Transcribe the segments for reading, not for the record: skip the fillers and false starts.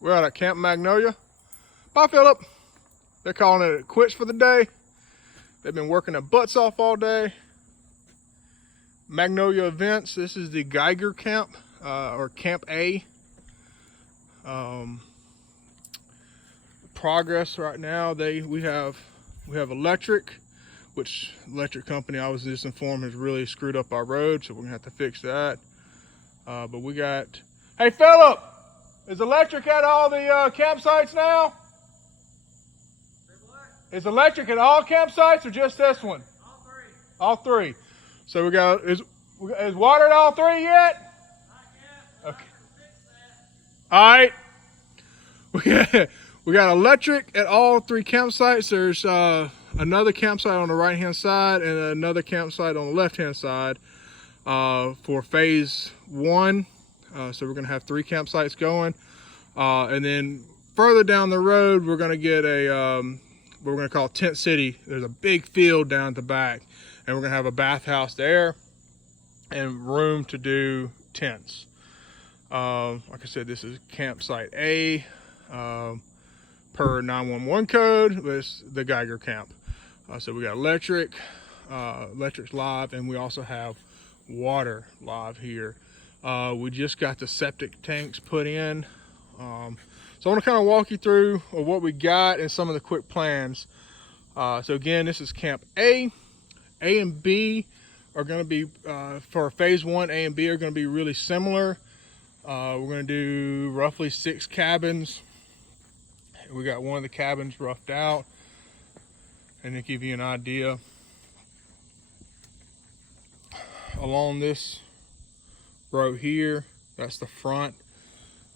We're out at Camp Magnolia. Bye, Philip. They're calling it quits for the day. They've been working their butts off all day. Magnolia Events. This is the Geiger camp, or Camp A. Progress right now. We have electric, which electric company I was just informed has really screwed up our road, so we're gonna have to fix that. But we got. Hey, Philip, is electric at all the campsites now? Is electric at all campsites or just this one? All three. All three. So we got, is water at all three yet? Not yet. Okay. All right. We got electric at all three campsites. There's another campsite on the right-hand side and another campsite on the left-hand side for phase one. So we're gonna have 3 campsites going. And then further down the road, we're gonna get a, what we're gonna call Tent City. There's a big field down at the back, and we're gonna have a bathhouse there and room to do tents. Like I said, this is campsite A, per 911 code. It's the Geiger camp. So we got electric's live, and we also have water live here. We just got the septic tanks put in. So I want to kind of walk you through what we got and some of the quick plans. So again, this is Camp A. A and B are going to be, for phase one, A and B are going to be really similar. We're going to do roughly 6 cabins. We got one of the cabins roughed out. And to give you an idea, along this row here, that's the front.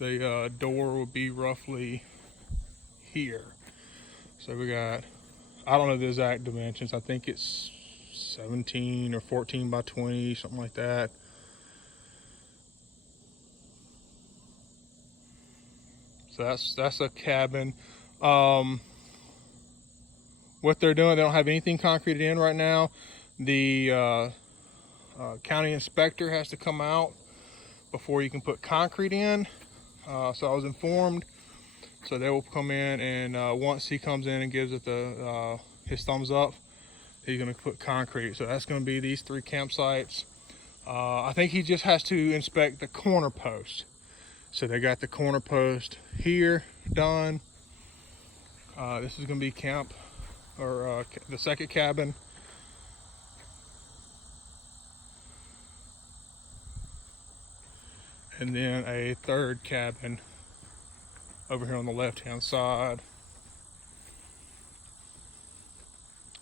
The door will be roughly here. So we got, I don't know the exact dimensions. I think it's 17 or 14 by 20, something like that. So that's a cabin. What they're doing, they don't have anything concreted in right now. The county inspector has to come out before you can put concrete in. So I was informed. So they will come in, and once he comes in and gives it the his thumbs up, he's going to put concrete. So that's going to be these 3 campsites. I think he just has to inspect the corner post. So they got the corner post here done. This is going to be camp, or the second cabin. And then a 3rd cabin over here on the left-hand side.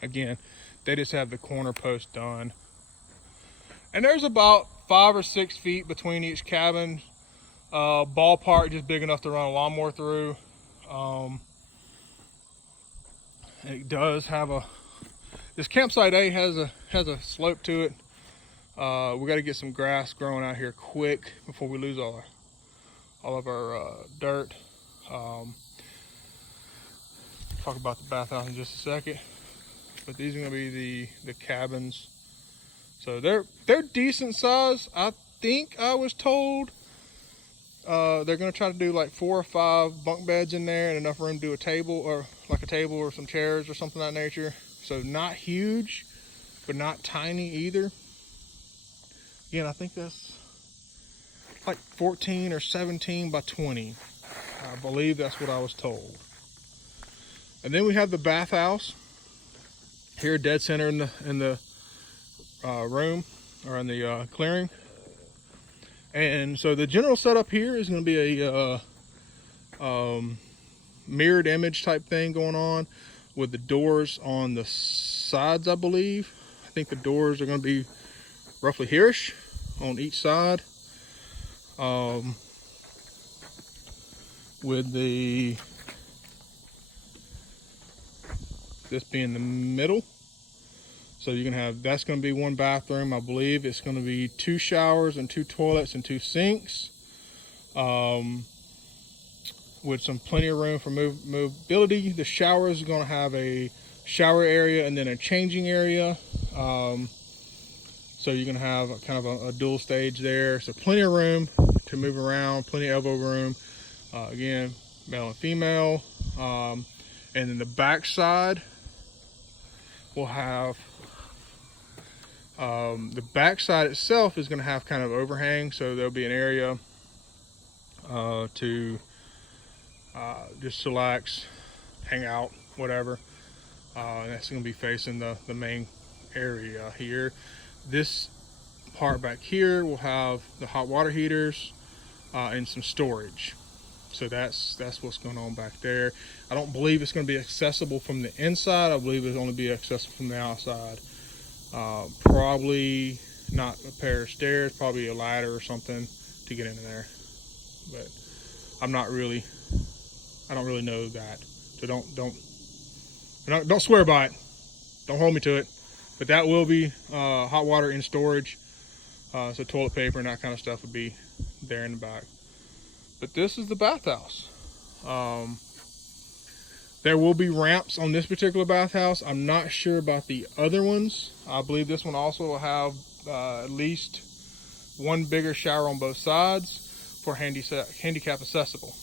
Again, they just have the corner post done. And there's about 5 or 6 feet between each cabin. Ballpark, just big enough to run a lawnmower through. It does have this campsite A has a slope to it. We got to get some grass growing out here quick before we lose all of our dirt. Talk about the bathhouse in just a second, but these are going to be the cabins. So they're decent size. I think I was told they're going to try to do like 4 or 5 bunk beds in there and enough room to do a table, or like a table or some chairs or something of that nature. So not huge, but not tiny either. Again, I think that's like 14 or 17 by 20. I believe that's what I was told. And then we have the bathhouse here, dead center in the room, or in the clearing. And so the general setup here is going to be a mirrored image type thing going on with the doors on the sides, I believe. I think the doors are going to be roughly here-ish on each side, with this being the middle. So you can have, that's going to be 1 bathroom, I believe. It's going to be 2 showers and 2 toilets and 2 sinks, with some plenty of room for mobility. The shower is going to have a shower area and then a changing area. So you're going to have kind of a dual stage there. So plenty of room to move around, plenty of elbow room. Again, male and female. And then the back side will have, the back side itself is going to have kind of overhang, so there'll be an area to just chillax, hang out, whatever. And that's going to be facing the main area here. This part back here will have the hot water heaters and some storage. So that's what's going on back there. I don't believe it's going to be accessible from the inside. I believe it'll only be accessible from the outside. Probably not a pair of stairs, probably a ladder or something to get into there. But I don't really know that. So don't swear by it. Don't hold me to it. But that will be hot water in storage. So toilet paper and that kind of stuff would be there in the back. But this is the bathhouse. There will be ramps on this particular bathhouse. I'm not sure about the other ones. I believe this one also will have at least one bigger shower on both sides for handicap accessible.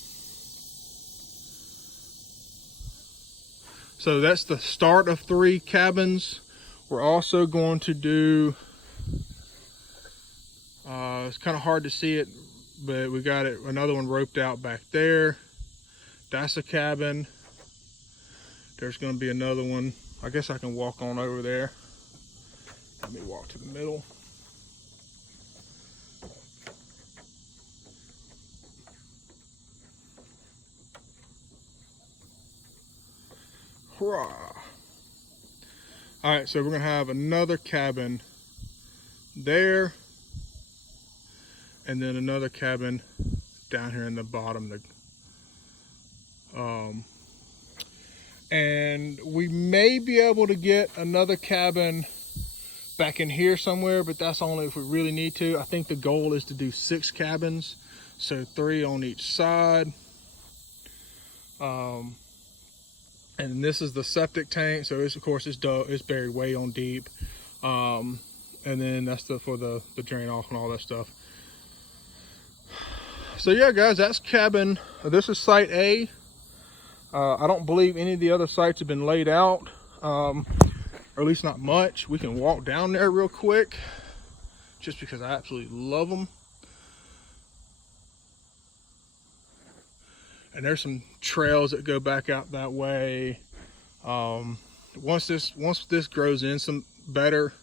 So that's the start of 3 cabins. We're also going to do, it's kind of hard to see it, but we got another one roped out back there. That's a cabin. There's going to be another one. I guess I can walk on over there. Let me walk to the middle. Hurrah. All right, so we're going to have another cabin there, and then another cabin down here in the bottom. And we may be able to get another cabin back in here somewhere, but that's only if we really need to. I think the goal is to do 6 cabins, so 3 on each side. And this is the septic tank, so it's, of course it's buried way on deep. And then that's for the drain off and all that stuff. So yeah, guys, that's cabin. This is site A. I don't believe any of the other sites have been laid out, or at least not much. We can walk down there real quick, just because I absolutely love them. And there's some trails that go back out that way. Once this grows in some better,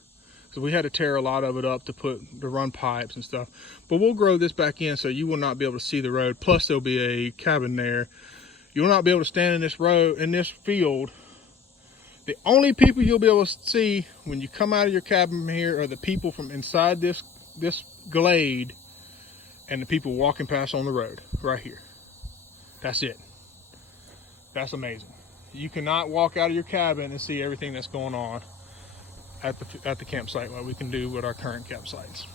because we had to tear a lot of it up to run pipes and stuff. But we'll grow this back in so you will not be able to see the road. Plus there'll be a cabin there. You will not be able to stand in this road, in this field. The only people you'll be able to see when you come out of your cabin here are the people from inside this glade and the people walking past on the road right here. That's it. That's amazing. You cannot walk out of your cabin and see everything that's going on at the campsite like we can do with our current campsites.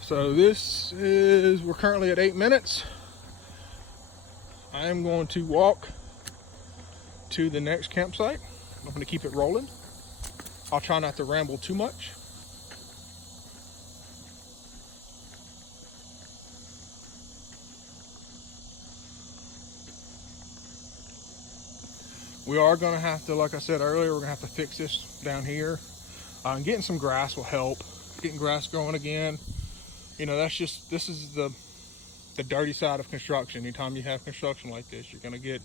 So we're currently at 8 minutes. I am going to walk to the next campsite. I'm going to keep it rolling. I'll try not to ramble too much. We are going to have to, like I said earlier, we're going to have to fix this down here. And getting some grass will help. Getting grass growing again. You know, this is the dirty side of construction. Anytime you have construction like this, you're going to get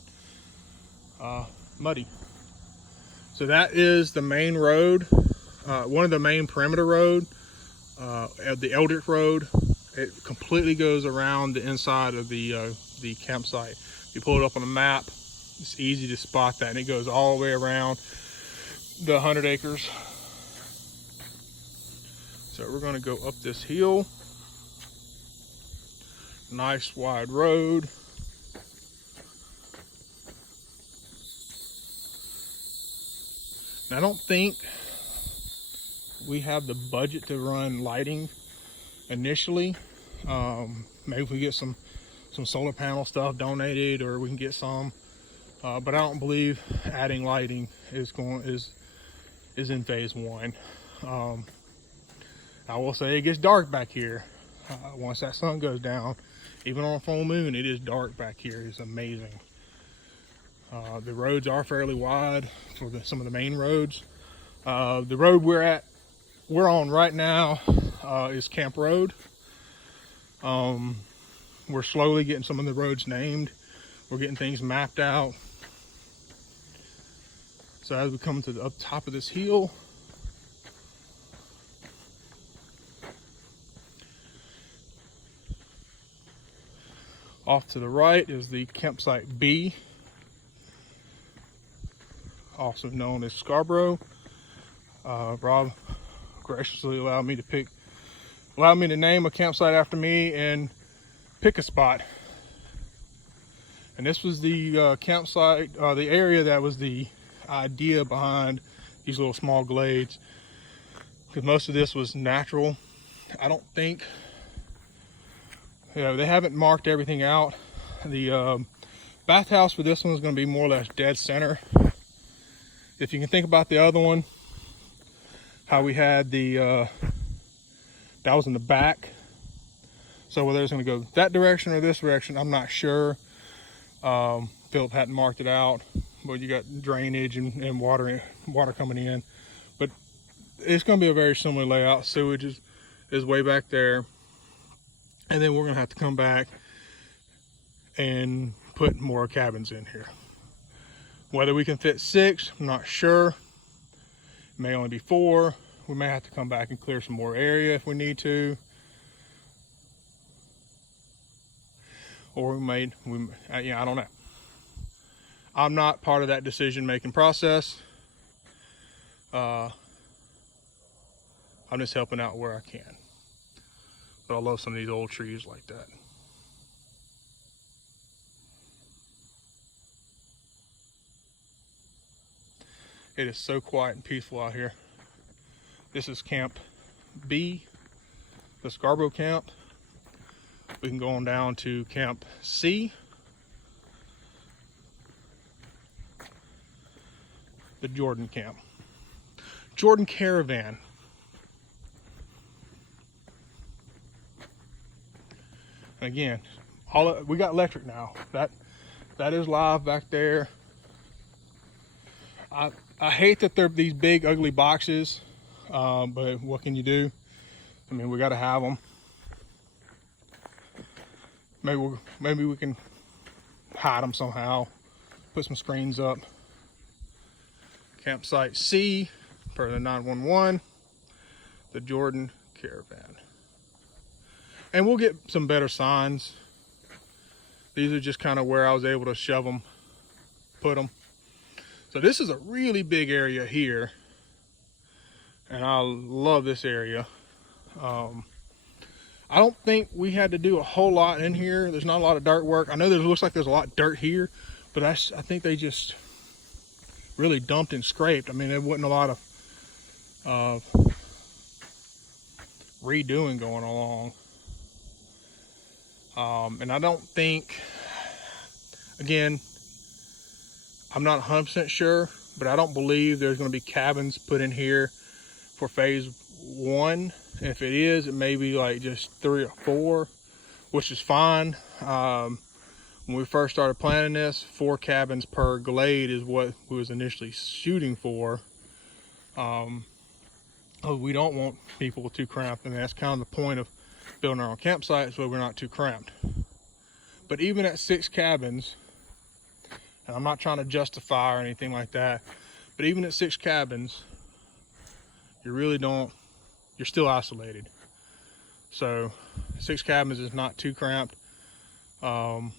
muddy. So that is the main road, one of the main perimeter road, the Eldritch Road. It completely goes around the inside of the campsite. You pull it up on a map, it's easy to spot that, and it goes all the way around the 100 acres. So we're going to go up this hill. Nice wide road. I don't think we have the budget to run lighting initially. Maybe if we get some solar panel stuff donated, or we can get some. But I don't believe adding lighting is in phase 1. I will say it gets dark back here. Once that sun goes down, even on a full moon, it is dark back here. It's amazing. The roads are fairly wide for some of the main roads. The road we're on right now is Camp Road. We're slowly getting some of the roads named. We're getting things mapped out. So as we come to the up top of this hill, off to the right is the campsite B, also known as Scarborough. Rob graciously allowed me to name a campsite after me and pick a spot. And this was the campsite, the area that was the idea behind these little small glades, because most of this was natural. I don't think, they haven't marked everything out. The bathhouse for this one is going to be more or less dead center. If you can think about the other one, how we had that was in the back. So whether it's going to go that direction or this direction, I'm not sure. Philip hadn't marked it out, but you got drainage and water coming in. But it's going to be a very similar layout. Sewage is way back there. And then we're going to have to come back and put more cabins in here. Whether we can fit 6, I'm not sure. It may only be 4. We may have to come back and clear some more area if we need to. Or I don't know. I'm not part of that decision-making process. I'm just helping out where I can. But I love some of these old trees like that. It is so quiet and peaceful out here. This is Camp B, the Scarborough camp. We can go on down to Camp C, the Jordan camp. Jordan Caravan. Again, we got electric now. That is live back there. I hate that they're these big ugly boxes, but what can you do? I mean, we got to have them. Maybe we can hide them somehow. Put some screens up. Campsite C, per the 911, the Jordan Caravan. And we'll get some better signs. These are just kind of where I was able to shove them, put them. So this is a really big area here. And I love this area. I don't think we had to do a whole lot in here. There's not a lot of dirt work. I know looks like there's a lot of dirt here, but I think they just really dumped and scraped. I mean, there wasn't a lot of redoing going along. And I don't think, again, I'm not 100% sure, but I don't believe there's going to be cabins put in here for phase 1. If it is, it may be like just 3 or 4, which is fine. When we first started planning this, 4 cabins per glade is what we was initially shooting for. We don't want people too cramped, and that's kind of the point of building our own campsite, so we're not too cramped. But even at 6 cabins, and I'm not trying to justify or anything like that, but even at 6 cabins, you're still isolated. So 6 cabins is not too cramped. Once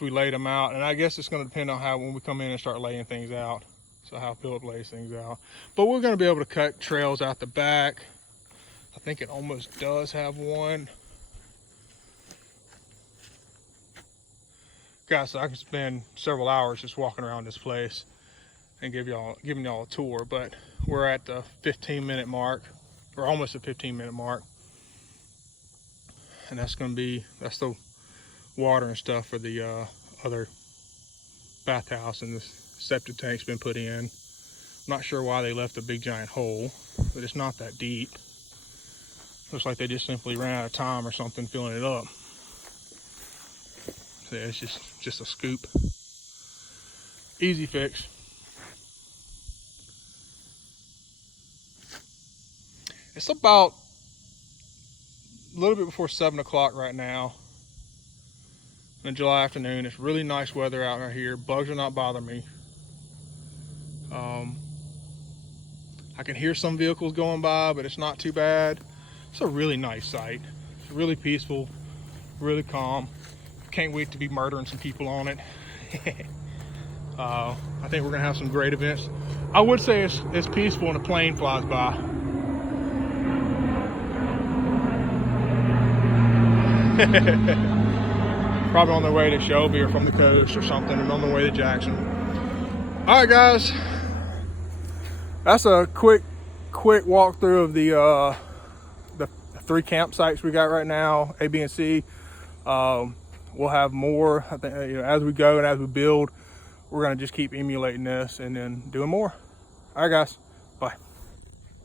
we laid them out, and I guess it's going to depend on when we come in and start laying things out, so how Philip lays things out. But we're going to be able to cut trails out the back. I think it almost does have one. Guys, so I can spend several hours just walking around this place and giving y'all a tour, but we're at the 15-minute mark, or almost a 15-minute mark. And that's the water and stuff for the other bathhouse, and this septic tank's been put in. I'm not sure why they left a big giant hole, but it's not that deep. Looks like they just simply ran out of time or something filling it up. So yeah, it's just a scoop. Easy fix. It's about a little bit before 7 o'clock right now in July afternoon. It's really nice weather out right here. Bugs are not bothering me. I can hear some vehicles going by, but it's not too bad. It's a really nice site. It's really peaceful, really calm. Can't wait to be murdering some people on it. I think we're gonna have some great events. I would say it's peaceful when a plane flies by. Probably on their way to Shelby or from the coast or something, and on their way to Jackson. All right, guys. That's a quick walkthrough of the 3 campsites we got right now, A, B, and C. We'll have more. I think, as we go and as we build, we're gonna just keep emulating this and then doing more. All right, guys. Bye.